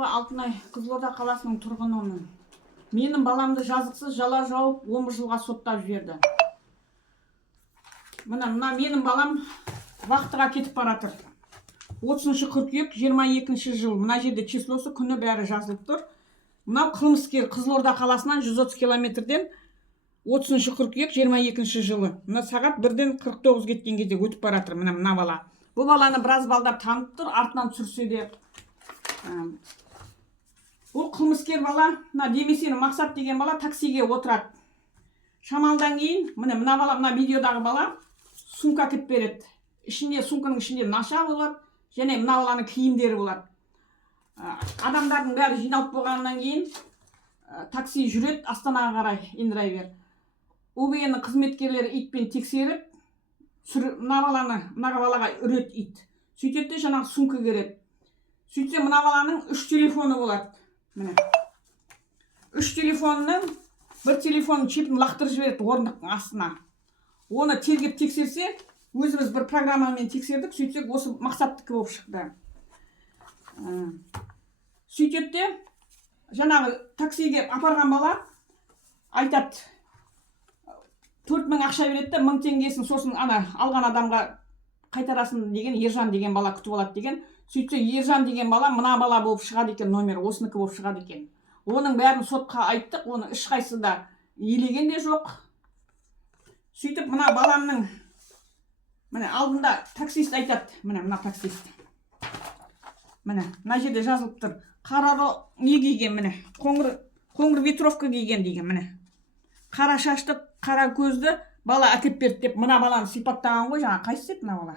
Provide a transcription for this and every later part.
Исмаилова Алтынай, Қызылорда қаласының тұрғынымын. Менің баламды жазықсыз жала жауып 10 жылға соттап жіберді. Мына менің балам вахтаға кетіп баратыр. 30 қыркүйек 22 жыл. Мына жерде числосы күні бәрі жазылып тұр. Мынау қылмыскер Қызылорда қаласынан 130 километрден 30 қыркүйек 22 жылы. Мына сағат 1-ден 49 кеткен кезде өтіп баратыр мына бала. Бұл баланы біраз балдар танып тұр, артынан түсірсе де. Бұл қылмыскер бала, демесені Мақсат деген бала таксиге отырады. Шамалдан кейін, мына бала, мына видеодағы бала сумка кіп береді. Сумканың ішінде наша болады, және мына баланың киімдері болады. Адамдардың бәрі жиналып болғаннан кейін такси жүреді, Астанаға қарай индірай бер. ОБН-ның қызметкерлері итпен тексеріп, мына балаға үрет ит. Сөйтеді де жаңағы сумка кереді. Сөйтсе мына баланың 3 телефоны болады. Міне. 3 телефонның бір телефонның чипін лақтырып жібереді орындықтың астына. Оны тергеп тексерсе, өзіміз бір программамен тексердік, сөйтсек осы Мақсаттікі болып шықты. Сөйтеді де жаңағы таксиге апарған бала айтады, 4000 ақша береді, 1000 теңгесін сосын алған адамға қайтарасын деген Ержан деген бала күтіп алады деген. Сөйтсе Ержан деген бала мына бала болып шығады екен, номер осыныкі болып шығады екен. Оның бәрін сотқа айттық, оны ешқайсысы да елеген де жоқ. Сөйтіп мына баламның алдында таксист айтады, мына таксист. Мына жерде жазылып тұр. Қара не киген, қоңыр ветровка киген деген, қара шашты, қара көзді бала әкеп берді деп мына баланы сипаттаған ғой, жаңа қайсы еді мына бала.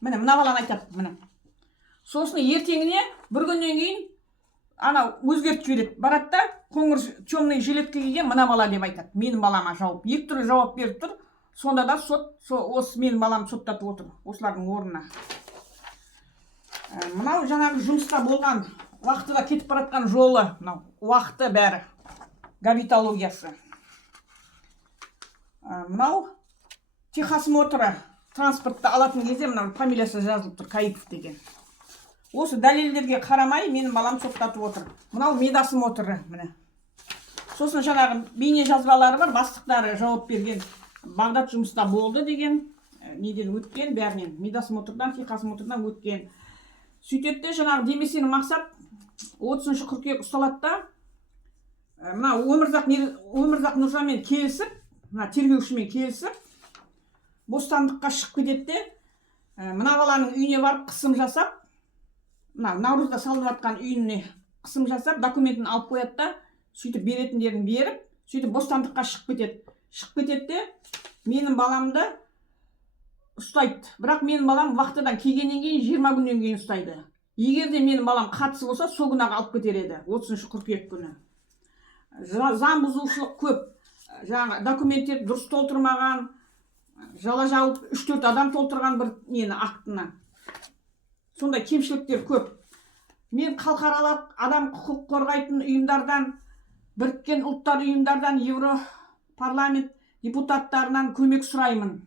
Мына баланы айтады, Сосын ертеңіне бір күннен кейін өзгертіп жібереді. Барады да қоңыр темный жилетка киген мына бала деп айтады. Менің балама жауап. Екі түрлі жауап беріп тұр. Сонда да сот осы менің баламды соттатып отыр, осылардың орнына. Мынау жаңағы жұмыста болған, уақытыда кетіп баратқан жолы, уақыты бәрі, габитологиясы. Мынау Техас моторы транспортты алатын кезде мынау фамилиясы жазылып тұр, Каипов деген. Осы дәлелдерге қарамай менің балам соттатып отыр. Мынау Медас моторы, Сосын жаңағы бейне жазбалары бар, бастықтары жауап берген. Бағдат жұмыста болды деген, неден өткен бәрінен, Медас мотордан, Техас мотордан өткен. Сөйтеді де жаңағы демесені Мақсат 30 қыркүйек ұсталады да, мына Өмірзақ Нұржанмен келісіп, тергеушімен келісіп, бостандыққа шығып кетеді де, мына баланың үйіне барып қысым жасап, Наурызда салып жатқан үйіне қысым жасап, документін алып қояды да, сөйтіп беретіндерін беріп, сөйтіп бостандыққа шығып кетеді. Шығып кетеді де, менің баламды ұстайды. Бірақ менің балам вахтадан келгеннен кейін 20 күннен кейін ұстайды. Егер де менің балам қатысы болса, сол күні алып кетер еді, 30 қыркүйек күні. Заң бұзушылық көп. Жаңа документтер дұрыс толтырмаған, жала жауып 3-4 адам толтырған бір актына. Сондай кемшіліктер көп. Мен халықаралық адам құқық қорғайтын ұйымдардан, Біріккен ұлттар ұйымдардан, Европарламент депутаттарынан көмек сұраймын.